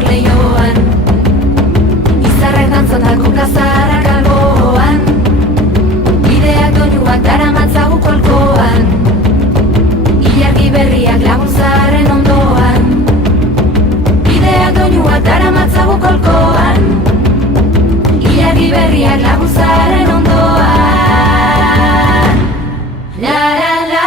hor lehioan, izarrak dantzatako plazarrak alboan, bideak doinuak daramatzagu kolkoan, ilargi berriak laguntzaren ondoan, bideak doinuak daramatzagu kolkoan, ilargi berriak laguntzaren ondoan. La la la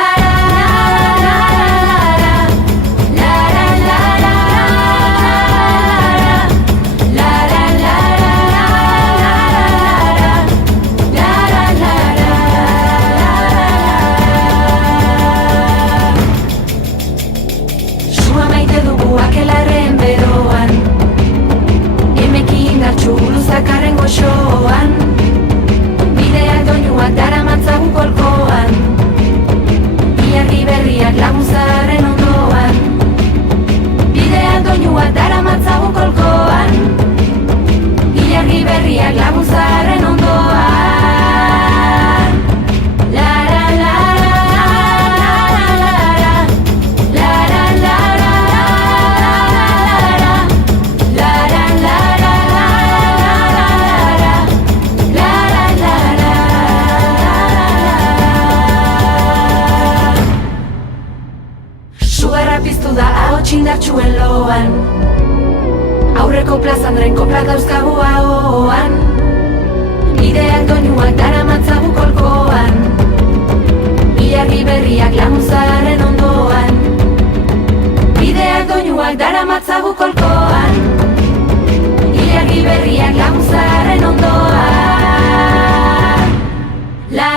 akelaren beroan, emekin gartxu luzakarren goxoan, bideak doinuak daramatzagu kolkoan, ilargi berriak laguntzaren ondoan, bideak doinuak daramatzagu kolkoan, ilargi berriak laguntzaren ondoan. La la la piztu da ahots indartsuen loan, aurreko plazandren koplak dauzkagu ahoan, bideak doinuak daramatzagu kolkoan, ilargi berriak laguntzaren ondoan, bideak doinuak daramatzagu kolkoan, ilargi berriak laguntzaren ondoan. La